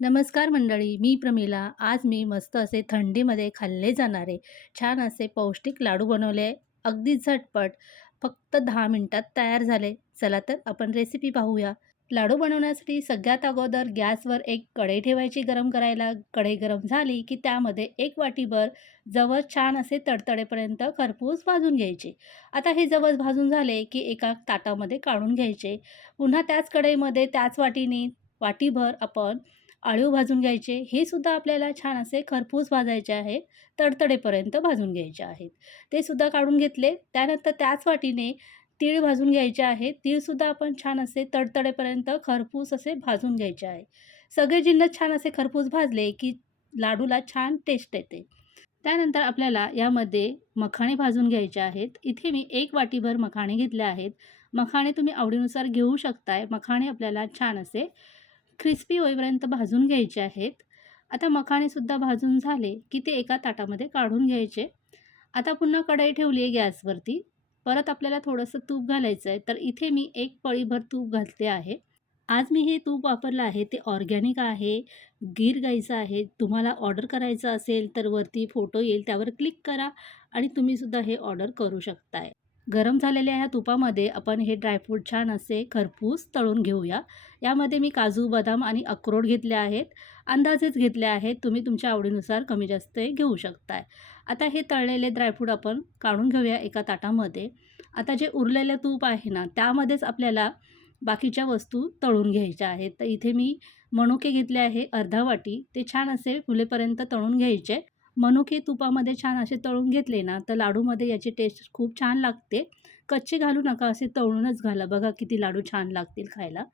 नमस्कार मंडळी, मी प्रमिला. आज मी मस्त असे थंडीमध्ये खाल्ले जाणारे छान असे पौष्टिक लाडू बनवले. अगदी झटपट, फक्त 10 मिनिटात तयार झाले. चला तर आपण रेसिपी पाहूया. लाडू बनवण्यासाठी सगळ्यात अगोदर गॅसवर एक कढई ठेवायची गरम करायला. कढई गरम झाली की त्यामध्ये 1 वाटीभर जवस छान असे तडतडेपर्यंत खरपूस भाजून घ्यायचे. आता हे जवस भाजून झाले की एका ताटामध्ये काढून घ्यायचे. पुन्हा त्याच कढईमध्ये त्याच वाटीने वाटीभर आपण अळीव भाजून घ्यायचे. हे सुद्धा आपल्याला छान असे खरपूस भाजायचे आहे. तडतडेपर्यंत भाजून घ्यायचे आहेत. ते सुद्धा काढून घेतले. त्यानंतर त्याच वाटीने तीळ भाजून घ्यायचे आहेत. तीळसुद्धा आपण छान असे तडतडेपर्यंत खरपूस असे भाजून घ्यायचे आहे. सगळे जिन्नस छान असे खरपूस भाजले की लाडूला छान टेस्ट येते. त्यानंतर आपल्याला यामध्ये मखाणे भाजून घ्यायचे आहेत. इथे मी 1 वाटीभर मखाणे घेतले आहेत. मखाणे तुम्ही आवडीनुसार घेऊ शकताय. मखाणे आपल्याला छान असे क्रिस्पी होईपर्यंत भाजून घ्यायचे आहेत. आता मखाणेसुद्धा भाजून झाले की ते एका ताटामध्ये काढून घ्यायचे. आता पुन्हा कढई ठेवली आहे गॅसवरती. परत आपल्याला थोडंसं तूप घालायचं आहे. तर इथे मी 1 पळीभर तूप घालते आहे. आज मी हे तूप वापरलं आहे ते ऑर्गॅनिक आहे, गीर गाईचं आहे. तुम्हाला ऑर्डर करायचं असेल तर वरती फोटो येईल त्यावर क्लिक करा आणि तुम्हीसुद्धा हे ऑर्डर करू शकताय. गरम झालेल्या ह्या तुपामध्ये आपण हे ड्रायफ्रूट छान असे खरपूस तळून घेऊया. यामध्ये मी काजू, बदाम आणि अक्रोड घेतले आहेत. अंदाजेच घेतले आहेत. तुम्ही तुमच्या आवडीनुसार कमी जास्त घेऊ शकताय. आता हे तळलेले ड्रायफ्रूट आपण काढून घेऊया एका ताटामध्ये. आता जे उरलेलं तूप आहे ना, त्यामध्येच आपल्याला बाकीच्या वस्तू तळून घ्यायच्या आहेत. तर इथे मी मनुके घेतले आहे अर्धा वाटी. ते छान असे फुलेपर्यंत तळून घ्यायचे. मनुके तुपामध्ये छान असे तळून घेतले ना, तर लाडूमध्ये याची टेस्ट खूप छान लागते. कच्चे घालू नका, असे तळूनच घाला. बघा किती लाडू छान लागतील खायला.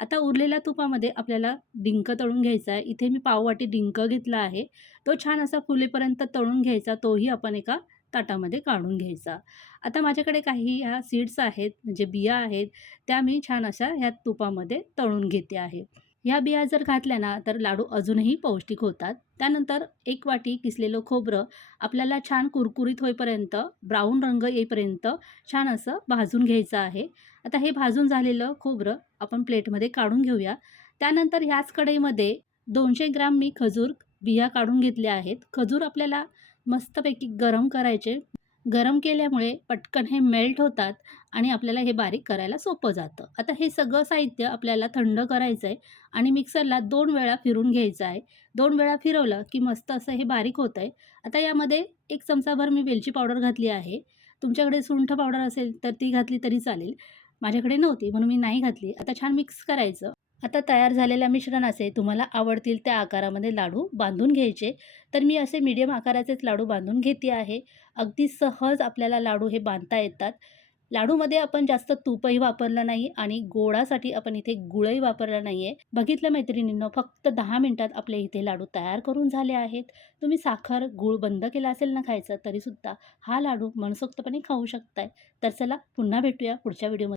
आता उरलेल्या तुपामध्ये आपल्याला डिंक तळून घ्यायचा आहे. इथे मी पाववाटी डिंक घेतला आहे. तो छान असा फुलेपर्यंत तळून घ्यायचा. तोही आपण एका ताटामध्ये काढून घ्यायचा. आता माझ्याकडे काही ह्या सीड्स आहेत, म्हणजे बिया आहेत. त्या मी छान अशा ह्या तुपामध्ये तळून घेते आहे. ह्या बिया जर घातल्या ना, तर लाडू अजूनही पौष्टिक होतात. त्यानंतर 1 वाटी किसलेलं खोबरं आपल्याला छान कुरकुरीत होईपर्यंत, ब्राऊन रंग येईपर्यंत छान असं भाजून घ्यायचं आहे. आता हे भाजून झालेलं खोबरं आपण प्लेटमध्ये काढून घेऊया. त्यानंतर ह्याच कढईमध्ये 200 ग्राम मी खजूर बिया काढून घेतल्या आहेत. खजूर आपल्याला मस्तपैकी गरम करायचे. गरम केल्यामुळे पटकन हे मेल्ट होतात आणि आपल्याला हे बारीक करायला सोपं जातं. आता हे सगळं साहित्य आपल्याला थंड करायचं आहे आणि मिक्सरला 2 वेळा फिरून घ्यायचं आहे. 2 वेळा फिरवलं की मस्त असं हे बारीक होतं आहे. आता यामध्ये 1 चमचाभर मी वेलची पावडर घातली आहे. तुमच्याकडे सुंठ पावडर असेल तर ती घातली तरी चालेल. माझ्याकडे नव्हती म्हणून मी नाही घातली. आता छान मिक्स करायचं. आता तयार झालेल्या मिश्रणाचे तुम्हाला आवडतील त्या आकारामध्ये लाडू बांधून घ्यायचे. तर मी असे मीडियम आकाराचेच लाडू बांधून घेते आहे. अगदी सहज आपल्याला लाडू हे बांधता येतात. लाडूमध्ये आपण जास्त तूपही वापरलं नाही आणि गोडासाठी आपण इथे गूळही वापरला नाही आहे. बघितलं मैत्रिणींनो, फक्त 10 मिनिटात आपले इथे लाडू तयार करून झाले आहेत. तुम्ही साखर, गूळ बंद केला असेल ना खायचं, तरीसुद्धा हा लाडू मनसोक्तपणे खाऊ शकताय. तर चला पुन्हा भेटूया पुढच्या व्हिडिओमध्ये.